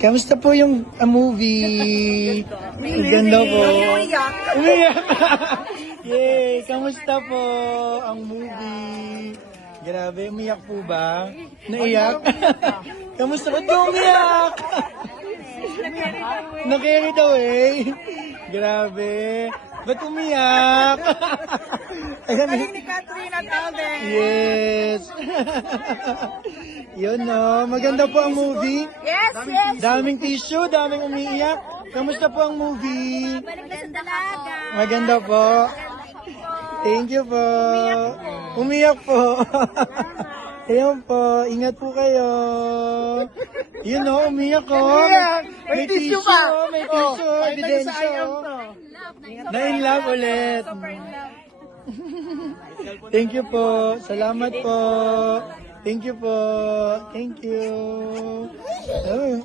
Kamusta po yung movie? Ang ganda po. Umiyak. Yay! Kamusta po ang movie? Grabe, umiyak po ba? Naiyak? Kamusta? Ba't ka umiyak? Na-carried away? Grabe. Ba't umiyak? Galing ni Catherine at Alden. Yes. Yun no. Maganda po ang movie. Yes, yes. Daming tissue, daming umiiyak. Kamusta po ang movie? Maganda talaga. Maganda po. Thank you po. Umiyak po. Ayun po. Ingat po kayo. Yun no, umiyak ko. May tissue pa. May tissue. Ebidensya. Na in love ulit. Thank you po. Salamat po. Thank you po. Thank you. Oh.